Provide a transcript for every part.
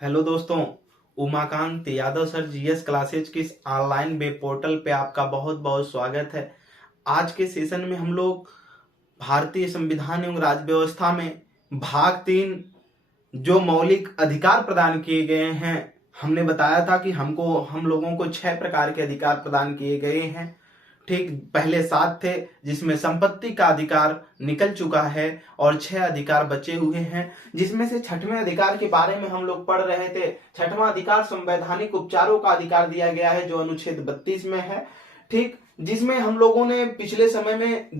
Hello दोस्तों, Umakant Yadav sir GS classes के इस ऑनलाइन वेब पोर्टल पे आपका बहुत बहुत स्वागत है। आज के सेशन में हम लोग भारतीय संविधान एवं राज्य व्यवस्था में भाग 3 जो मौलिक अधिकार प्रदान किए गए हैं, हमने बताया था कि हम लोगों को 6 प्रकार के अधिकार प्रदान किए गए हैं। ठीक, पहले 7 थे जिसमें संपत्ति का अधिकार निकल चुका है और 6 अधिकार बचे हुए हैं, जिसमें से 6वें अधिकार के बारे में हम लोग पढ़ रहे थे। 6वां अधिकार संवैधानिक उपचारों का अधिकार दिया गया है जो अनुच्छेद 32 में है। ठीक, जिसमें हम लोगों ने पिछले समय में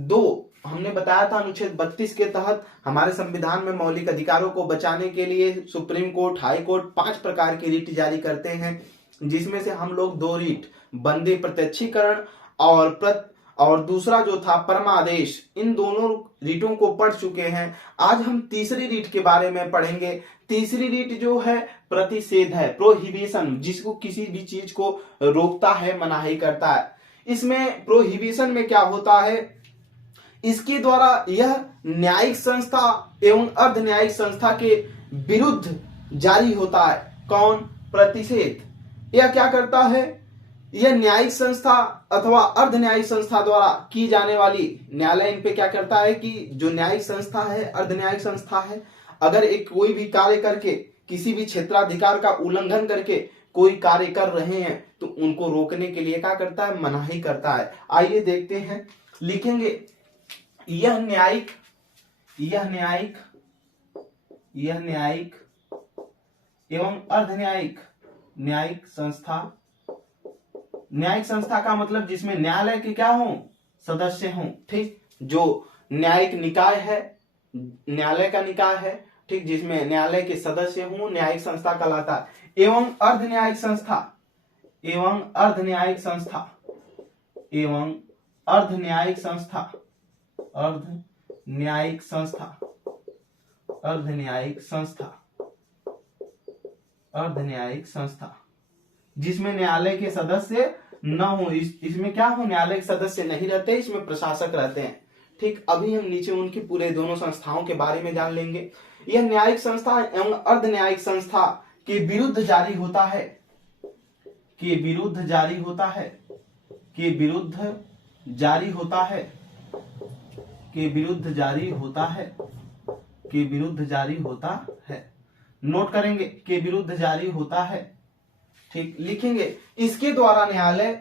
हमने बताया था अनुच्छेद 32 के तहत हमारे संविधान में मौलिक अधिकारों को बचाने के लिए सुप्रीम कोर्ट, हाई कोर्ट 5 प्रकार की रीट जारी करते हैं, जिसमें से हम लोग 2 रीट, बंदी प्रत्यक्षीकरण और दूसरा जो था परमादेश, इन दोनों रीटों को पढ़ चुके हैं। आज हम तीसरी रीट के बारे में पढ़ेंगे। तीसरी रीट जो है प्रतिषेध है, प्रोहिबिशन, जिसको किसी भी चीज को रोकता है, मनाही करता है। इसमें प्रोहिबिशन में क्या होता है, इसके द्वारा यह न्यायिक संस्था एवं अर्ध न्यायिक संस्था के विरुद्ध जारी होता है। कौन? प्रतिषेध। यह क्या करता है, यह न्यायिक संस्था अथवा अर्ध न्यायिक संस्था द्वारा की जाने वाली, न्यायालय इन पे क्या करता है कि जो न्यायिक संस्था है, अर्ध न्यायिक संस्था है, अगर एक कोई भी कार्य करके किसी भी क्षेत्राधिकार का उल्लंघन करके कोई कार्य कर रहे हैं तो उनको रोकने के लिए क्या करता है, मनाही करता है। आइए देखते हैं, लिखेंगे यह न्यायिक एवं अर्ध न्यायिक संस्था का मतलब जिसमें न्यायालय के क्या हो, सदस्य हों। ठीक, जो न्यायिक निकाय है, न्यायालय का निकाय है, ठीक, जिसमें न्यायालय के सदस्य हों, न्यायिक संस्था कहलाता है। एवं अर्ध न्यायिक संस्था जिसमें न्यायालय के सदस्य न हो। इसमें क्या हो, न्यायालय के सदस्य नहीं रहते, इसमें प्रशासक रहते हैं। ठीक, अभी हम नीचे उनकी पूरे दोनों संस्थाओं के बारे में जान लेंगे। यह न्यायिक संस्था एवं अर्ध न्यायिक संस्था के विरुद्ध जारी होता है, के विरुद्ध जारी होता है। नोट करेंगे, के विरुद्ध जारी होता है। ठीक, लिखेंगे इसके द्वारा न्यायालय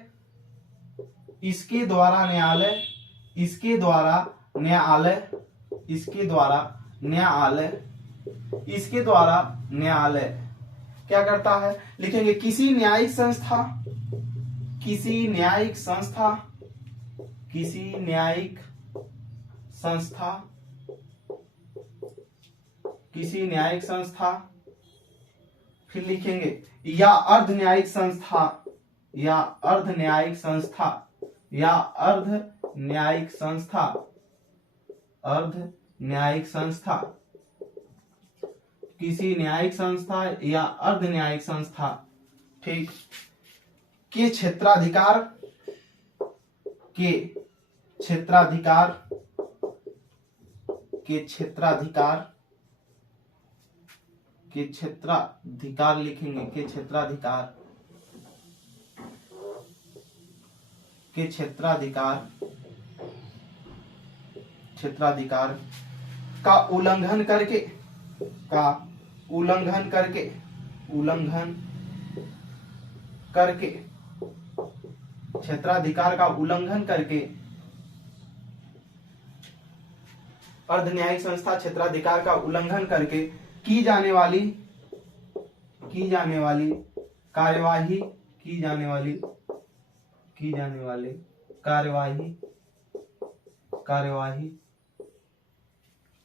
क्या करता है, लिखेंगे किसी न्यायिक संस्था, फिर लिखेंगे या अर्ध न्यायिक संस्था, किसी न्यायिक संस्था या अर्ध न्यायिक संस्था, ठीक, के क्षेत्राधिकार लिखेंगे, के क्षेत्राधिकार का उल्लंघन करके क्षेत्राधिकार का उल्लंघन करके अर्ध न्यायिक संस्था क्षेत्राधिकार का उल्लंघन करके की जाने वाली कार्यवाही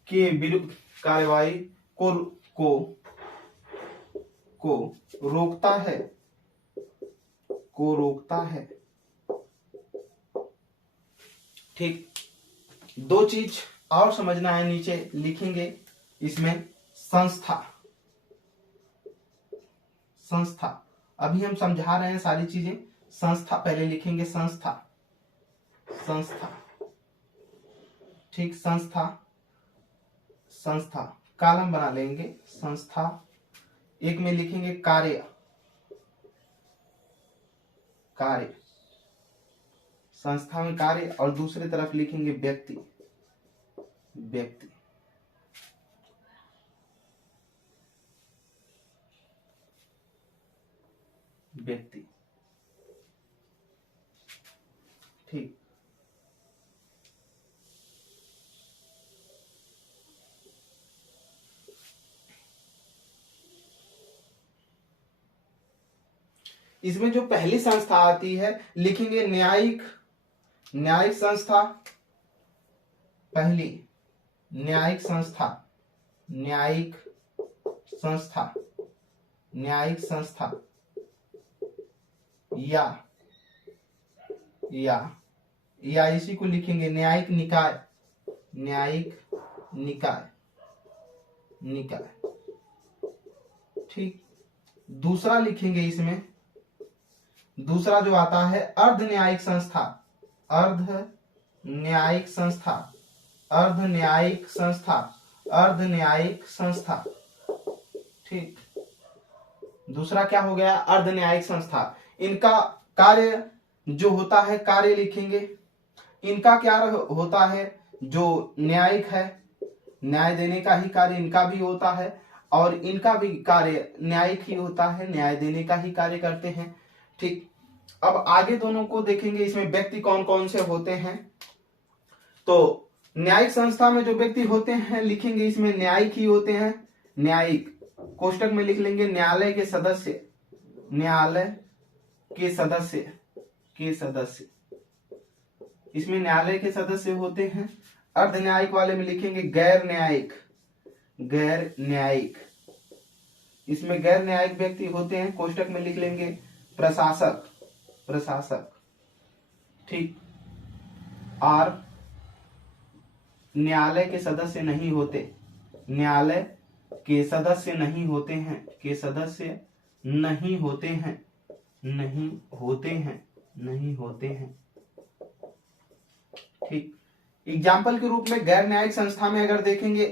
के विरुद्ध कार्यवाही को रोकता है। ठीक, 2 चीज और समझना है, नीचे लिखेंगे इसमें संस्था। अभी हम समझा रहे हैं सारी चीजें। संस्था पहले लिखेंगे, संस्था, ठीक, संस्था कॉलम बना लेंगे, संस्था एक में लिखेंगे कार्य, कार्य, संस्था में कार्य, और दूसरी तरफ लिखेंगे व्यक्ति, व्यक्ति। व्यक्ति, ठीक। इसमें जो पहली संस्था आती है लिखेंगे न्यायिक, न्यायिक संस्था, पहली न्यायिक संस्था, न्यायिक संस्था, न्यायिक संस्था, या इसी को लिखेंगे न्यायिक निकाय, न्यायिक निकाय, निकाय, ठीक। दूसरा लिखेंगे इसमें, दूसरा जो आता है अर्ध न्यायिक संस्था, अर्ध न्यायिक संस्था, अर्ध न्यायिक संस्था, अर्ध न्यायिक संस्था, ठीक। दूसरा क्या हो गया? अर्ध न्यायिक संस्था। इनका कार्य जो होता है, कार्य लिखेंगे, इनका क्या होता है? जो न्यायिक है, न्याय देने का ही कार्य इनका भी होता है, और इनका भी कार्य न्यायिक ही होता है, न्याय देने का ही कार्य करते हैं, ठीक। अब आगे दोनों को देखेंगे, इसमें व्यक्ति कौन कौन से होते हैं। तो न्यायिक संस्था में जो व्यक्ति होते हैं लिखेंगे इसमें न्यायिक ही होते हैं, न्यायिक, कोष्टक में लिख लेंगे न्यायालय के सदस्य, न्यायालय के सदस्य, के सदस्य, इसमें न्यायालय के सदस्य होते हैं। अर्ध न्यायिक वाले में लिखेंगे गैर न्यायिक, गैर न्यायिक, इसमें गैर न्यायिक व्यक्ति होते हैं, कोष्टक में लिख लेंगे प्रशासक, प्रशासक, ठीक। और न्यायालय के सदस्य नहीं होते, न्यायालय के सदस्य नहीं होते हैं, के सदस्य नहीं होते हैं, नहीं होते हैं, नहीं होते हैं, ठीक। एग्जाम्पल के रूप में गैर न्यायिक संस्था में अगर देखेंगे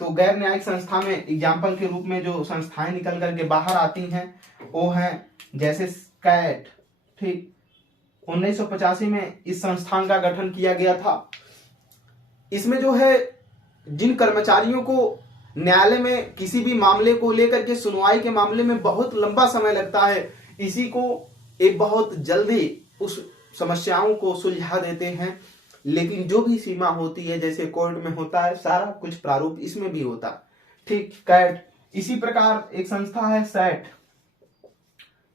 तो गैर न्यायिक संस्था में एग्जाम्पल के रूप में जो संस्थाएं निकल करके बाहर आती हैं वो हैं जैसे कैट, ठीक। 1985 में इस संस्थान का गठन किया गया था। इसमें जो है जिन कर्मचारियों को न्यायालय में किसी भी मामले को लेकर के सुनवाई के मामले में बहुत लंबा समय लगता है, इसी को एक बहुत जल्दी उस समस्याओं को सुलझा देते हैं। लेकिन जो भी सीमा होती है जैसे कोर्ट में होता है, सारा कुछ प्रारूप इसमें भी होता है, ठीक। कैट, इसी प्रकार एक संस्था है सैट,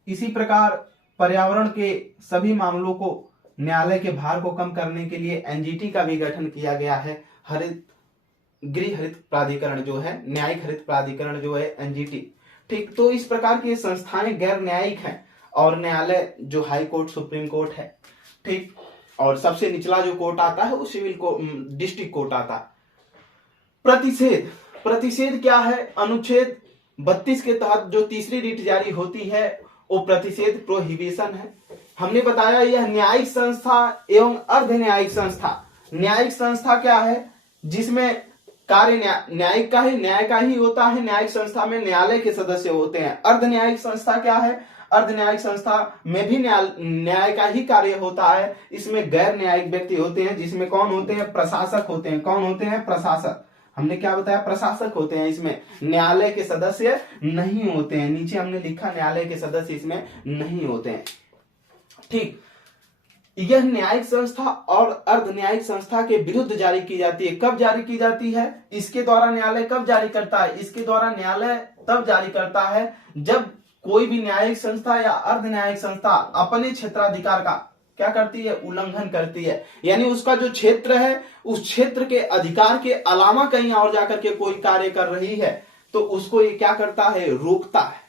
इसी प्रकार पर्यावरण के सभी मामलों को न्यायालय के भार को कम करने के लिए एनजीटी का भी गठन किया गया है, गृह हरित प्राधिकरण जो है, न्यायिक हरित प्राधिकरण जो है एनजीटी, ठीक। तो इस प्रकार की संस्थाएं गैर न्यायिक हैं, और न्यायालय जो हाई कोर्ट, सुप्रीम कोर्ट है, ठीक। और सबसे निचला जो कोर्ट आता है वो सिविल कोर्ट, डिस्ट्रिक्ट कोर्ट आता है। प्रतिषेध, प्रतिषेध क्या है? अनुच्छेद 32 के तहत जो तीसरी रीट जारी होती है वो प्रतिषेध प्रोहिबिशन है। हमने बताया यह न्यायिक संस्था एवं अर्ध न्यायिक संस्था। न्यायिक संस्था क्या है? जिसमें कार्य न्यायिक का ही, न्याय का ही होता है, न्यायिक संस्था में न्यायालय के सदस्य होते हैं। अर्ध न्यायिक संस्था क्या है? अर्ध न्यायिक संस्था में भी न्याय का ही कार्य होता है, इसमें गैर न्यायिक व्यक्ति होते हैं, जिसमें कौन होते हैं? प्रशासक होते हैं। कौन होते हैं? प्रशासक। हमने क्या बताया? प्रशासक होते हैं, इसमें न्यायालय के सदस्य नहीं होते हैं। नीचे हमने लिखा न्यायालय के सदस्य इसमें नहीं होते हैं, ठीक। यह न्यायिक संस्था और अर्ध न्यायिक संस्था के विरुद्ध जारी की जाती है। कब जारी की जाती है? इसके द्वारा न्यायालय कब जारी करता है? इसके द्वारा न्यायालय तब जारी करता है जब कोई भी न्यायिक संस्था या अर्ध न्यायिक संस्था अपने क्षेत्राधिकार का क्या करती है? उल्लंघन करती है। यानी उसका जो क्षेत्र है उस क्षेत्र के अधिकार के अलावा कहीं और जाकर के कोई कार्य कर रही है तो उसको ये क्या करता है? रोकता है,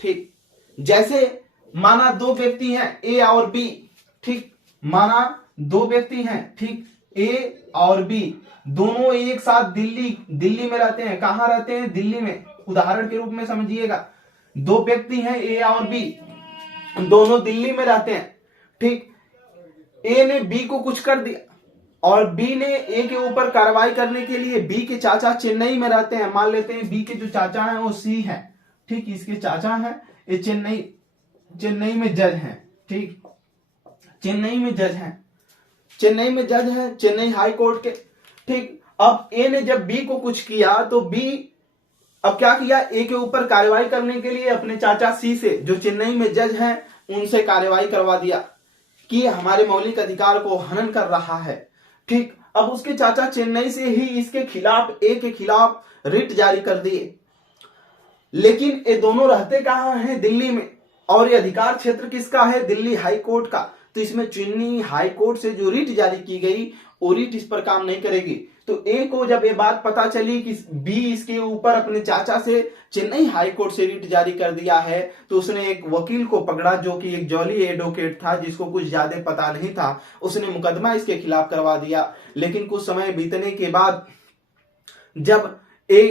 ठीक। जैसे माना दो व्यक्ति हैं ए और बी, ठीक। माना दो व्यक्ति हैं, ठीक, ए और बी, दोनों एक साथ दिल्ली में रहते हैं। कहां रहते हैं? दिल्ली में। उदाहरण के रूप में समझिएगा, दो व्यक्ति हैं ए और बी, दोनों दिल्ली में रहते हैं, ठीक। ए ने बी को कुछ कर दिया और बी ने ए के ऊपर कार्रवाई करने के लिए, बी के चाचा चेन्नई में रहते हैं, मान लेते हैं बी के जो चाचा हैं वो सी है, ठीक, इसके चाचा हैं, ये चेन्नई में जज हैं, ठीक, चेन्नई में जज हैं, चेन्नई हाई कोर्ट के, ठीक। अब ए ने जब बी को कुछ किया तो बी अब क्या किया, ए के ऊपर कार्रवाई करने के लिए अपने चाचा सी से, जो चेन्नई में जज हैं, उनसे कार्रवाई करवा दिया कि हमारे मौलिक अधिकार को हनन कर रहा है, ठीक। अब उसके चाचा चेन्नई से ही इसके खिलाफ, ए के खिलाफ रिट जारी कर दिए, लेकिन ये दोनों रहते कहां हैं, दिल्ली में, और ये अधिकार क्षेत्र किसका है, दिल्ली हाई कोर्ट का। तो इसमें चेन्नई हाई कोर्ट से जो रिट जारी की गई वो रिट इस पर काम नहीं करेगी। तो ए को जब ये बात पता चली कि बी इसके ऊपर अपने चाचा से चेन्नई हाई कोर्ट से रिट जारी कर दिया है, तो उसने एक वकील को पकड़ा जो कि एक जॉली एडवोकेट था, जिसको कुछ ज्यादा पता नहीं था, उसने मुकदमा इसके खिलाफ करवा दिया। लेकिन कुछ समय बीतने के बाद जब ए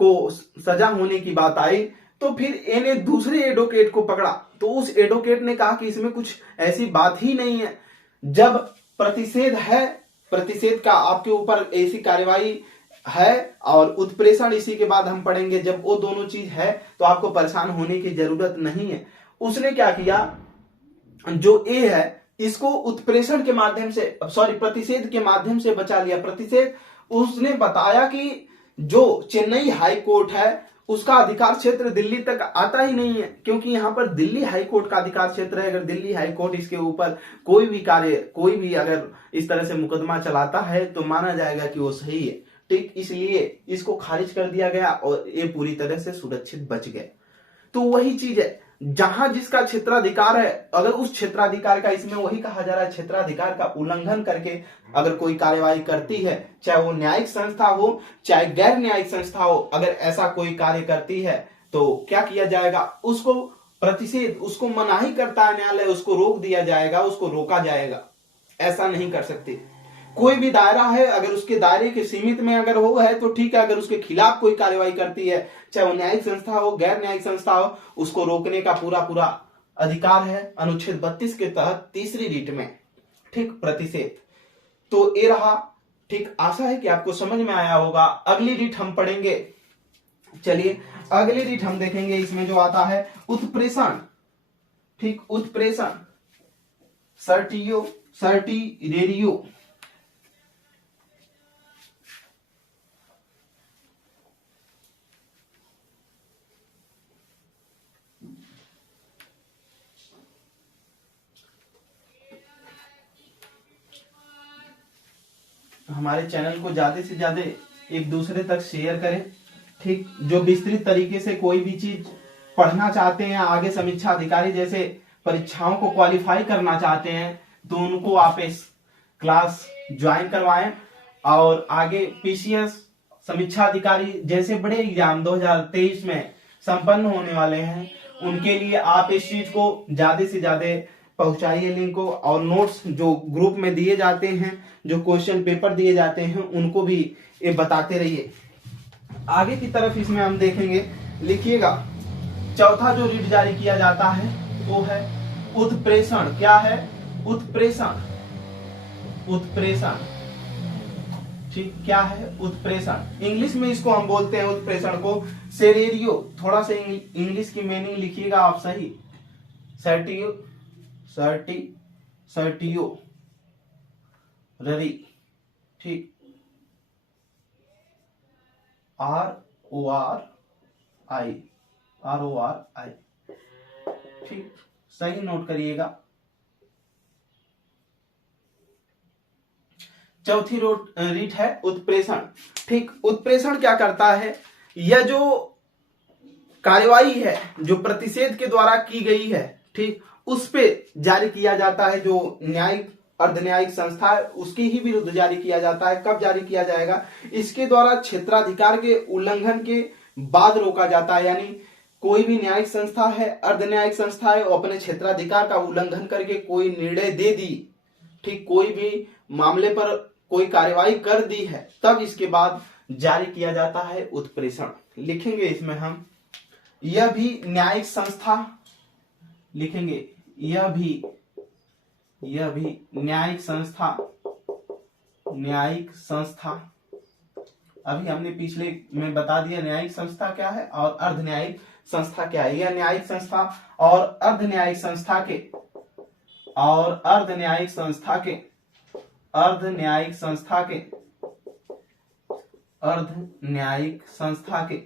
को सजा होने की बात आई तो फिर ए ने दूसरे एडवोकेट को पकड़ा, तो उस एडवोकेट ने कहा कि इसमें कुछ ऐसी बात ही नहीं है, जब प्रतिषेध है, प्रतिषेध का आपके ऊपर ऐसी कार्रवाई है और उत्प्रेषण इसी के बाद हम पढ़ेंगे, जब वो दोनों चीज है तो आपको परेशान होने की जरूरत नहीं है। उसने क्या किया, जो ए है इसको उत्प्रेषण के माध्यम से, सॉरी प्रतिषेध के माध्यम से बचा लिया। प्रतिषेध, उसने बताया कि जो चेन्नई हाई कोर्ट है उसका अधिकार क्षेत्र दिल्ली तक आता ही नहीं है, क्योंकि यहाँ पर दिल्ली हाई कोर्ट का अधिकार क्षेत्र है। अगर दिल्ली हाई कोर्ट इसके ऊपर कोई भी कार्य, कोई भी अगर इस तरह से मुकदमा चलाता है तो माना जाएगा कि वो सही है, ठीक। इसलिए इसको खारिज कर दिया गया और ये पूरी तरह से सुरक्षित बच गए। तो वही चीज है, जहां जिसका क्षेत्राधिकार है, अगर उस क्षेत्राधिकार का, इसमें वही कहा जा रहा है, क्षेत्राधिकार का उल्लंघन करके अगर कोई कार्यवाही करती है, चाहे वो न्यायिक संस्था हो चाहे गैर न्यायिक संस्था हो, अगर ऐसा कोई कार्य करती है तो क्या किया जाएगा, उसको प्रतिषेध, उसको मनाही करता है न्यायालय, उसको रोक दिया जाएगा, उसको रोका जाएगा। ऐसा नहीं कर सकते। कोई भी दायरा है, अगर उसके दायरे के सीमित में अगर वो है तो ठीक है, अगर उसके खिलाफ कोई कार्रवाई करती है, चाहे वो न्यायिक संस्था हो गैर न्यायिक संस्था हो, उसको रोकने का पूरा अधिकार है अनुच्छेद 32 के तहत तीसरी रीट में, ठीक, प्रतिषेध। तो ये रहा, ठीक। आशा है कि आपको समझ में आया होगा। अगली रीट हम पढ़ेंगे, चलिए अगली रीट हम देखेंगे, इसमें जो आता है उत्प्रेषण, ठीक, उत्प्रेषण, सर्टिरेरियो, हमारे चैनल को ज्यादा से ज्यादा एक दूसरे तक शेयर करें, ठीक। जो विस्तृत तरीके से कोई भी चीज पढ़ना चाहते हैं, आगे समीक्षा अधिकारी जैसे परीक्षाओं को क्वालिफाई करना चाहते हैं, तो उनको आप इस क्लास ज्वाइन करवाएं। और आगे पीसीएस, समीक्षा अधिकारी जैसे बड़े एग्जाम 2023 में संपन्न होने वाले हैं, उनके लिए आप इस चीज को ज्यादा से ज्यादा पहुंचाइए लिंक को, और नोट्स जो ग्रुप में दिए जाते हैं, जो क्वेश्चन पेपर दिए जाते हैं, उनको भी ये बताते रहिए। आगे की तरफ इसमें हम देखेंगे, लिखिएगा, चौथा जो रीट जारी किया जाता है वो है उत्प्रेषण। क्या है, उत्प्रेषण, उत्प्रेषण, ठीक, क्या है उत्प्रेषण। इंग्लिश में इसको हम बोलते हैं उत्प्रेषण को सेरेरियो। थोड़ा सा इंग्लिश की मीनिंग लिखिएगा आप सही, सर्टियो ररी, ठीक, RORI, ठीक, सही नोट करिएगा। चौथी रीट है उत्प्रेषण, ठीक। उत्प्रेषण क्या करता है, यह जो कार्यवाही है जो प्रतिषेध के द्वारा की गई है, ठीक, उस पे जारी किया जाता है। जो न्यायिक अर्ध न्यायिक संस्था है उसकी ही विरुद्ध जारी किया जाता है। कब जारी किया जाएगा, इसके द्वारा क्षेत्राधिकार के उल्लंघन के बाद रोका जाता है। यानी कोई भी न्यायिक संस्था है, अर्ध न्यायिक संस्था है, वो अपने क्षेत्राधिकार का उल्लंघन करके कोई निर्णय दे दी, ठीक, कोई भी मामले पर कोई कार्यवाही कर दी है, तब इसके बाद जारी किया जाता है उत्प्रेषण। लिखेंगे इसमें हम, यह भी न्यायिक संस्था, लिखेंगे यह भी न्यायिक संस्था न्यायिक संस्था, अभी हमने पिछले में बता दिया न्यायिक संस्था क्या है और अर्ध न्यायिक संस्था क्या है। यह न्यायिक संस्था और अर्ध न्यायिक संस्था के अर्ध न्यायिक संस्था के अर्ध न्यायिक संस्था के अर्ध न्यायिक संस्था के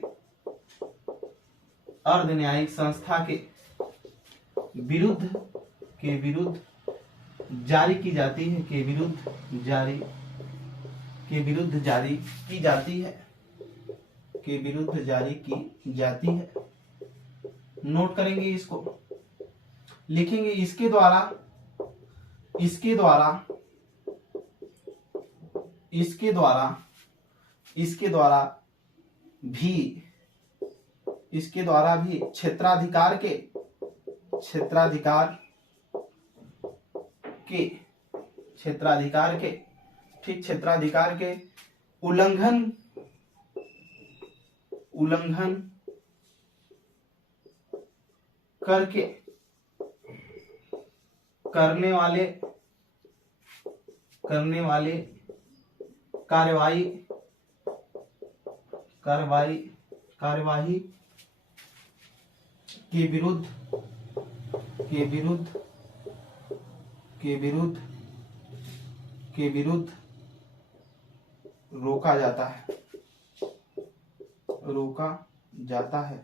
अर्ध न्यायिक संस्था के विरुद्ध जारी की जाती है, के विरुद्ध जारी की जाती है, के विरुद्ध जारी की जाती है। नोट करेंगे इसको, लिखेंगे इसके द्वारा भी क्षेत्राधिकार के उल्लंघन करके करने वाले कार्यवाही के विरुद्ध रोका जाता है।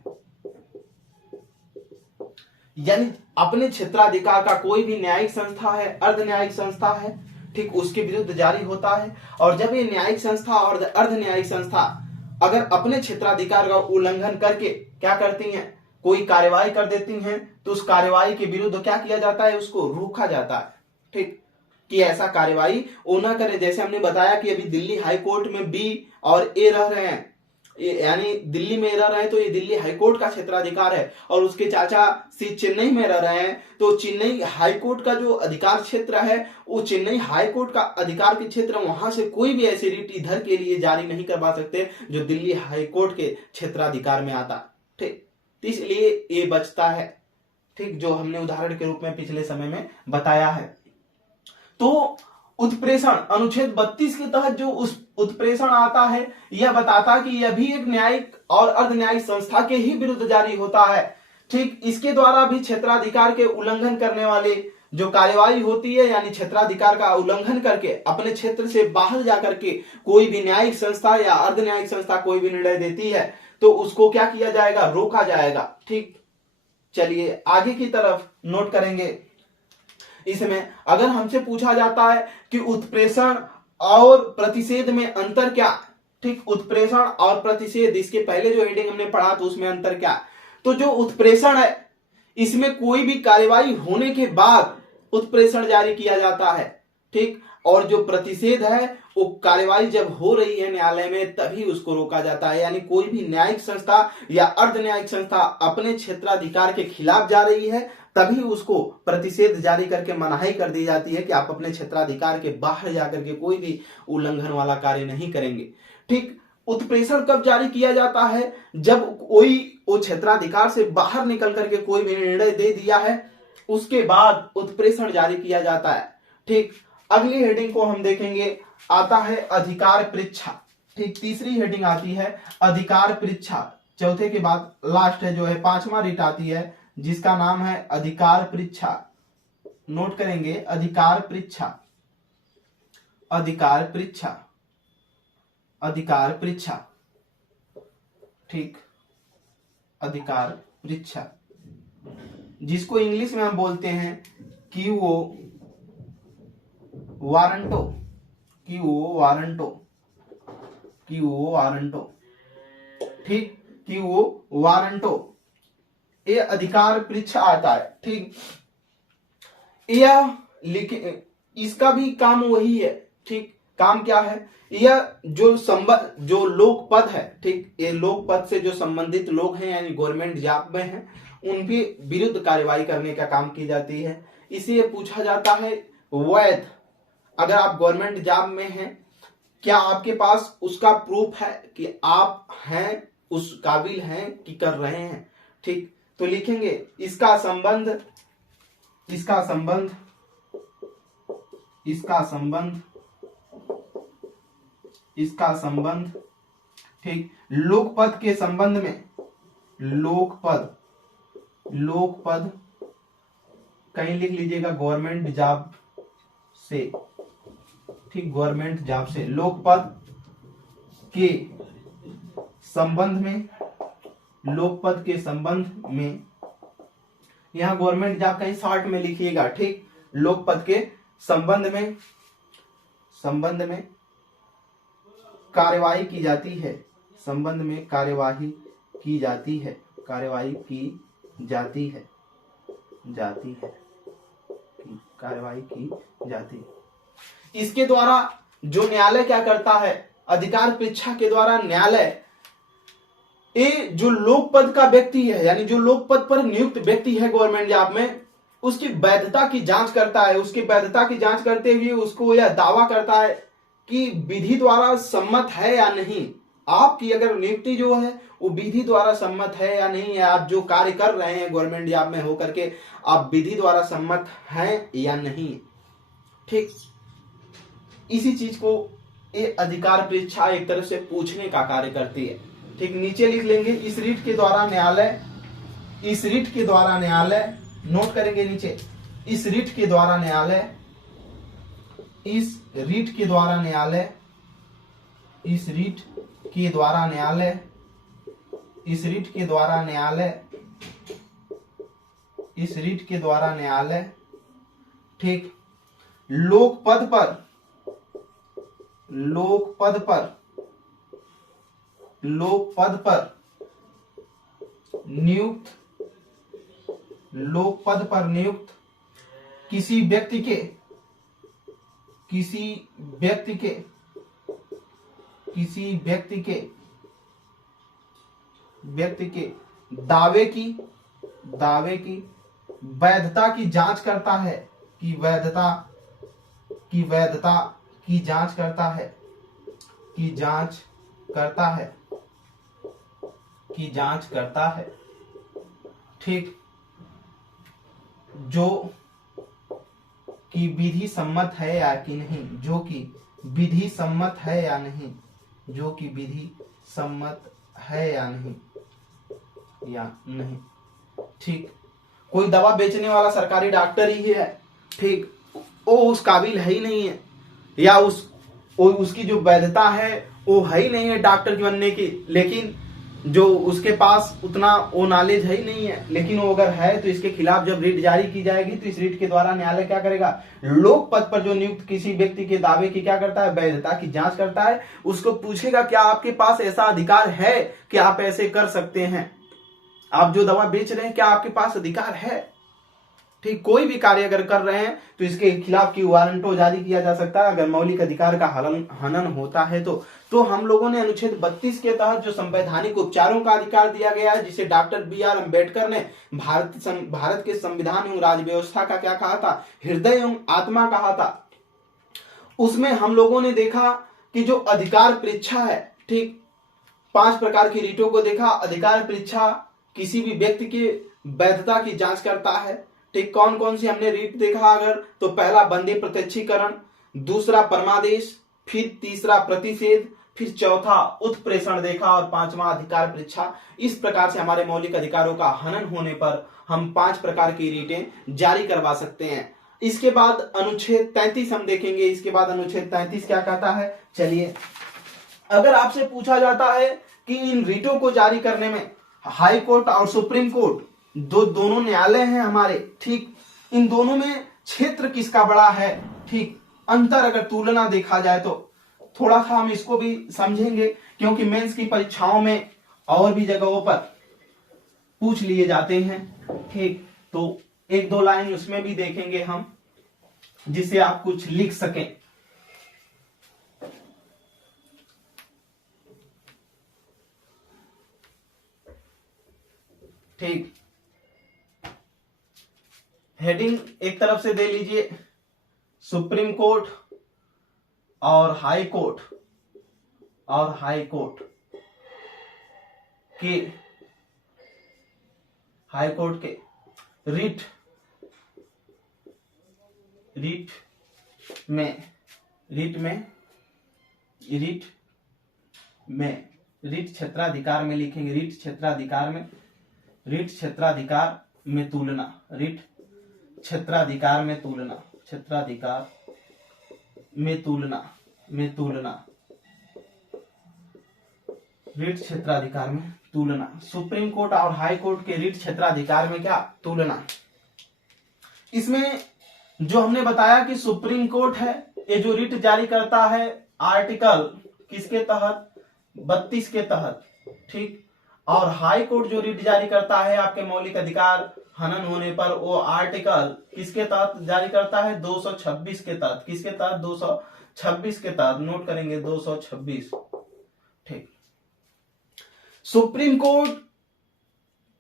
यानी अपने क्षेत्राधिकार का कोई भी न्यायिक संस्था है, अर्ध न्यायिक संस्था है, ठीक, उसके विरुद्ध जारी होता है। और जब ये न्यायिक संस्था और अर्ध न्यायिक संस्था अगर अपने क्षेत्राधिकार का उल्लंघन करके क्या करती हैं, कोई कार्यवाही कर देती हैं, तो उस कार्यवाही के विरुद्ध क्या किया जाता है, उसको रोका जाता है। ठीक, कि ऐसा कार्यवाही वो ना करे। जैसे हमने बताया कि अभी दिल्ली हाई कोर्ट में बी और ए रह रहे हैं, यानी दिल्ली में रह रहे हैं तो ये दिल्ली हाईकोर्ट का क्षेत्राधिकार है, और उसके चाचा सी चेन्नई में रह रहे हैं तो चेन्नई हाईकोर्ट का जो अधिकार क्षेत्र है वो चेन्नई हाईकोर्ट का अधिकार के क्षेत्र, वहां से कोई भी ऐसी रीट इधर के लिए जारी नहीं करवा सकते जो दिल्ली हाईकोर्ट के क्षेत्राधिकार में आता। ठीक, इसलिए ये बचता है, ठीक, जो हमने उदाहरण के रूप में पिछले समय में बताया है। तो उत्प्रेषण अनुच्छेद 32 के तहत जो उस उत्प्रेषण आता है यह बताता कि यह भी एक न्यायिक और अर्ध न्यायिक संस्था के ही विरुद्ध जारी होता है। ठीक, इसके द्वारा भी क्षेत्राधिकार के उल्लंघन करने वाले जो कार्यवाही होती है, यानी क्षेत्राधिकार का उल्लंघन करके अपने क्षेत्र से बाहर जाकर के कोई भी न्यायिक संस्था या अर्ध न्यायिक संस्था कोई भी निर्णय देती है तो उसको क्या किया जाएगा, रोका जाएगा। ठीक, चलिए आगे की तरफ नोट करेंगे। इसमें अगर हमसे पूछा जाता है कि उत्प्रेषण और प्रतिषेध में अंतर क्या, ठीक, उत्प्रेषण और प्रतिषेध, इसके पहले जो हेडिंग हमने पढ़ा तो उसमें अंतर क्या। तो जो उत्प्रेषण है इसमें कोई भी कार्यवाही होने के बाद उत्प्रेषण जारी किया जाता है। ठीक, और जो प्रतिषेध है वो कार्यवाही जब हो रही है न्यायालय में तभी उसको रोका जाता है। यानी कोई भी न्यायिक संस्था या अर्ध न्यायिक संस्था अपने क्षेत्राधिकार के खिलाफ जा रही है तभी उसको प्रतिषेध जारी करके मनाही कर दी जाती है कि आप अपने क्षेत्राधिकार के बाहर जाकर के कोई भी उल्लंघन वाला कार्य नहीं करेंगे। ठीक, उत्प्रेषण कब जारी किया जाता है, जब कोई वो क्षेत्राधिकार से बाहर निकल करके कोई भी निर्णय दे दिया है उसके बाद उत्प्रेषण जारी किया जाता है। ठीक, अगली हेडिंग को हम देखेंगे, आता है अधिकार परीक्षा। ठीक, तीसरी हेडिंग आती है अधिकार परीक्षा, चौथे के बाद लास्ट है जो है पांचवा रीट आती है जिसका नाम है अधिकार परीक्षा। नोट करेंगे अधिकार परीक्षा, अधिकार परीक्षा, अधिकार परीक्षा। ठीक, अधिकार परीक्षा जिसको इंग्लिश में हम बोलते हैं क्यूओ वारंटो, क्यूओ वारंटो, क्यूओ वारंटो। ठीक, क्यूओ वारंटो ये अधिकार परीक्षा आता है। ठीक, यह इसका भी काम वही है। ठीक, काम क्या है, यह जो लोक पद है, ठीक, ये लोक पद से जो संबंधित लोग हैं यानी गवर्नमेंट जॉब में हैं उनके विरुद्ध कार्यवाही करने का काम की जाती है। इसे पूछा जाता है वैध, अगर आप गवर्नमेंट जॉब में हैं क्या आपके पास उसका प्रूफ है कि आप हैं, उस काबिल हैं कि कर रहे हैं। ठीक, तो लिखेंगे इसका संबंध इसका संबंध, ठीक। लोकपद के संबंध में, लोकपद कहीं लिख लीजिएगा गवर्नमेंट जॉब से, ठीक, गवर्नमेंट जॉब से। लोकपद के संबंध में, लोकपद के संबंध में, यहां गवर्नमेंट जॉब कहीं शॉर्ट में लिखिएगा, ठीक। लोकपद के संबंध में कार्यवाही की जाती है, संबंध में कार्यवाही की जाती है, कार्यवाही की जाती है, कार्यवाही की जाती है। इसके द्वारा जो न्यायालय क्या करता है, अधिकार परीक्षा के द्वारा न्यायालय ये जो लोकपद का व्यक्ति है, यानी जो लोकपद पर नियुक्त व्यक्ति है गवर्नमेंट जॉब में, उसकी वैधता की जांच करता है। उसकी वैधता की जांच करते हुए उसको यह दावा करता है कि विधि द्वारा सम्मत है या नहीं। आपकी अगर नियुक्ति जो है वो विधि द्वारा सम्मत है या नहीं है, आप जो कार्य कर रहे हैं गवर्नमेंट जॉब में होकर के आप विधि द्वारा सम्मत हैं या नहीं, ठीक। इसी चीज को ये अधिकार परीक्षा एक तरह से पूछने का कार्य करती है, ठीक। नीचे लिख लेंगे इस रीट के द्वारा न्यायालय, इस रीट के द्वारा न्यायालय, नोट करेंगे नीचे, इस रीट के द्वारा न्यायालय, इस रीट के द्वारा न्यायालय, इस रीट के द्वारा न्यायालय, इस रीट के द्वारा न्यायालय, इस रीट के द्वारा न्यायालय, ठीक, लोकपद पर, लोकपद पर, लोकपद पर नियुक्त, लोकपद पर नियुक्त किसी व्यक्ति के, किसी व्यक्ति के, किसी व्यक्ति के, व्यक्ति के दावे की, दावे की वैधता की जांच करता है, कि वैधता की, वैधता की जांच करता है, की जांच करता है, की जांच करता है, ठीक। जो कि विधि सम्मत है या कि नहीं, जो कि विधि सम्मत है या नहीं, जो कि विधि सम्मत है या नहीं, या नहीं, ठीक। कोई दवा बेचने वाला सरकारी डॉक्टर ही है, ठीक, वो उस काबिल है ही नहीं है, या उसकी जो वैधता है वो है ही नहीं है डॉक्टर की बनने की, लेकिन जो उसके पास उतना वो नॉलेज है ही नहीं है, लेकिन वो अगर है तो इसके खिलाफ जब रीट जारी की जाएगी तो इस रीट के द्वारा न्यायालय क्या करेगा, लोक पद पर जो नियुक्त किसी व्यक्ति के दावे की क्या करता है, वैधता की जांच करता है। उसको पूछेगा क्या आपके पास ऐसा अधिकार है कि आप ऐसे कर सकते हैं, आप जो दवा बेच रहे हैं क्या आपके पास अधिकार है, ठीक। कोई भी कार्य अगर कर रहे हैं तो इसके खिलाफ की वारंटो जारी किया जा सकता है अगर मौलिक अधिकार का हनन होता है तो हम लोगों ने अनुच्छेद 32 के तहत जो संवैधानिक उपचारों का अधिकार दिया गया है, जिसे डॉक्टर बी.आर. अम्बेडकर ने भारत के संविधान एवं राज्य व्यवस्था का क्या कहा था, हृदय एवं आत्मा कहा था, उसमें हम लोगों ने देखा कि जो अधिकार परीक्षा है, ठीक, 5 प्रकार की रीटों को देखा। अधिकार परीक्षा किसी भी व्यक्ति की वैधता की जांच करता है, ठीक। कौन कौन सी हमने रीट देखा अगर, तो पहला बंदी प्रत्यक्षीकरण, दूसरा परमादेश, फिर तीसरा प्रतिषेध, फिर चौथा उत्प्रेषण देखा और 5वां अधिकार परीक्षा। इस प्रकार से हमारे मौलिक अधिकारों का हनन होने पर हम 5 प्रकार की रीटें जारी करवा सकते हैं। इसके बाद अनुच्छेद 33 हम देखेंगे। इसके बाद अनुच्छेद 33 क्या कहता है, चलिए। अगर आपसे पूछा जाता है कि इन रीटों को जारी करने में हाई कोर्ट और सुप्रीम कोर्ट दोनों न्यायालय हैं हमारे, ठीक, इन दोनों में क्षेत्र किसका बड़ा है, ठीक, अंतर अगर तुलना देखा जाए तो थोड़ा सा हम इसको भी समझेंगे, क्योंकि मेंस की परीक्षाओं में और भी जगहों पर पूछ लिए जाते हैं, ठीक। तो 1-2 लाइन उसमें भी देखेंगे हम, जिससे आप कुछ लिख सकें। ठीक, हेडिंग एक तरफ से दे लीजिए, सुप्रीम कोर्ट और हाई कोर्ट, और हाई कोर्ट के, हाई कोर्ट के रीट में में, रिट क्षेत्राधिकार में लिखेंगे, रिट क्षेत्राधिकार में, रिट क्षेत्राधिकार में तुलना, रिट क्षेत्राधिकार में तुलना, क्षेत्राधिकार में तुलना, में तुलना, रिट क्षेत्राधिकार में तुलना। सुप्रीम कोर्ट और हाई कोर्ट के रिट क्षेत्राधिकार में क्या तुलना। इसमें जो हमने बताया कि सुप्रीम कोर्ट है ये जो रिट जारी करता है आर्टिकल किसके तहत, 32 के तहत, ठीक। और हाई कोर्ट जो रिट जारी करता है आपके मौलिक अधिकार हनन होने पर, वो आर्टिकल किसके तहत जारी करता है, 226 के तहत। किसके तहत, 226 के तहत, नोट करेंगे 226, ठीक। सुप्रीम कोर्ट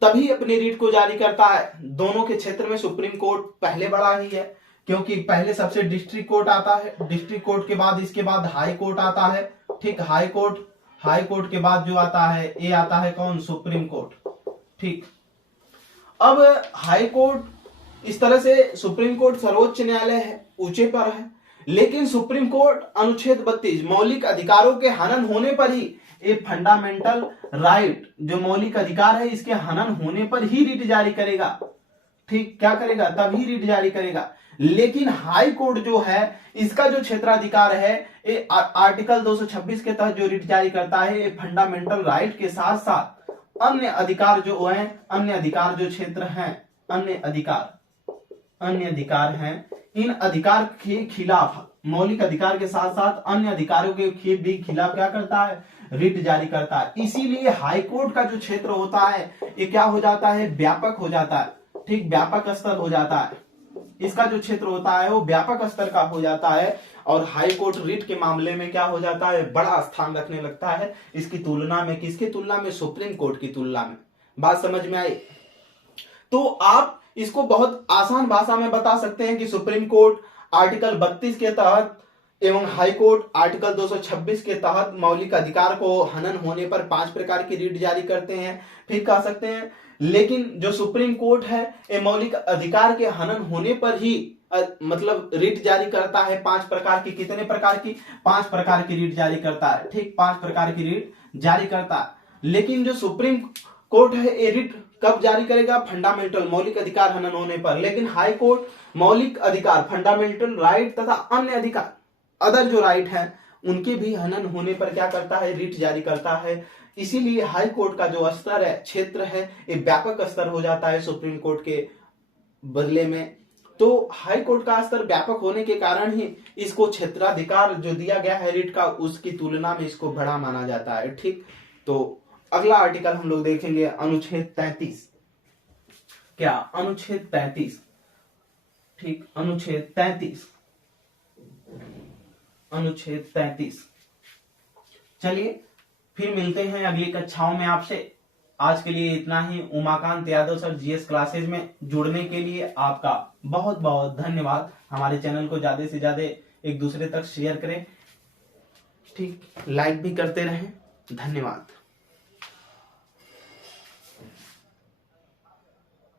तभी अपनी रिट को जारी करता है, दोनों के क्षेत्र में सुप्रीम कोर्ट पहले बड़ा ही है, क्योंकि पहले सबसे डिस्ट्रिक्ट कोर्ट आता है, डिस्ट्रिक्ट कोर्ट के बाद इसके बाद हाई कोर्ट आता है, ठीक। हाई कोर्ट के बाद जो आता है ये आता है कौन, सुप्रीम कोर्ट, ठीक। अब हाई कोर्ट इस तरह से, सुप्रीम कोर्ट सर्वोच्च न्यायालय है, ऊंचे पर है, लेकिन सुप्रीम कोर्ट अनुच्छेद 32 मौलिक अधिकारों के हनन होने पर ही, ये फंडामेंटल राइट जो मौलिक अधिकार है इसके हनन होने पर ही रिट जारी करेगा, ठीक। क्या करेगा, तभी रिट जारी करेगा। लेकिन हाई कोर्ट जो है इसका जो क्षेत्राधिकार है ये आर्टिकल 226 के तहत जो रिट जारी करता है, ये फंडामेंटल राइट के साथ साथ अन्य अधिकार जो है, अन्य अधिकार जो क्षेत्र हैं, अन्य अधिकार हैं, इन अधिकार के खिलाफ, मौलिक अधिकार के साथ साथ अन्य अधिकारों के भी खिलाफ क्या करता है, रिट जारी करता है। इसीलिए हाई कोर्ट का जो क्षेत्र होता है ये क्या हो जाता है, व्यापक हो जाता है, ठीक। व्यापक स्तर हो जाता है, इसका जो क्षेत्र होता है वो व्यापक स्तर का हो जाता है। और हाई कोर्ट रिट के मामले में क्या हो जाता है, बड़ा स्थान रखने लगता है इसकी तुलना में, किसकी तुलना में, सुप्रीम कोर्ट की तुलना में। बात समझ में आई। तो आप इसको बहुत आसान भाषा में बता सकते हैं कि सुप्रीम कोर्ट आर्टिकल 32 के तहत एवं हाई कोर्ट आर्टिकल 226 के तहत मौलिक अधिकार को हनन होने पर 5 प्रकार की रिट जारी करते हैं, फिर कह सकते हैं। लेकिन जो सुप्रीम कोर्ट है ये मौलिक अधिकार के हनन होने पर ही मतलब रिट जारी करता है 5 प्रकार की, कितने प्रकार की, 5 प्रकार की रिट जारी करता है, ठीक। 5 प्रकार की रिट जारी करता है। लेकिन जो सुप्रीम कोर्ट है ये रिट कब जारी करेगा, फंडामेंटल मौलिक अधिकार हनन होने पर। लेकिन हाई कोर्ट मौलिक अधिकार, फंडामेंटल राइट तथा अन्य अधिकार, अदर जो राइट है उनके भी हनन होने पर क्या करता है, रिट जारी करता है। इसीलिए हाई कोर्ट का जो स्तर है, क्षेत्र है, ये व्यापक स्तर हो जाता है सुप्रीम कोर्ट के बदले में। तो हाई कोर्ट का स्तर व्यापक होने के कारण ही इसको क्षेत्राधिकार जो दिया गया है रिट का, उसकी तुलना में इसको बड़ा माना जाता है, ठीक। तो अगला आर्टिकल हम लोग देखेंगे अनुच्छेद 33। क्या, अनुच्छेद 33, ठीक। अनुच्छेद 33, अनुच्छेद 33। चलिए फिर मिलते हैं अगली कक्षाओं में आपसे। आज के लिए इतना ही। Umakant Yadav sir GS classes में जुड़ने के लिए आपका बहुत बहुत धन्यवाद। हमारे चैनल को ज्यादा से ज्यादा एक दूसरे तक शेयर करें, ठीक। लाइक भी करते रहें। धन्यवाद।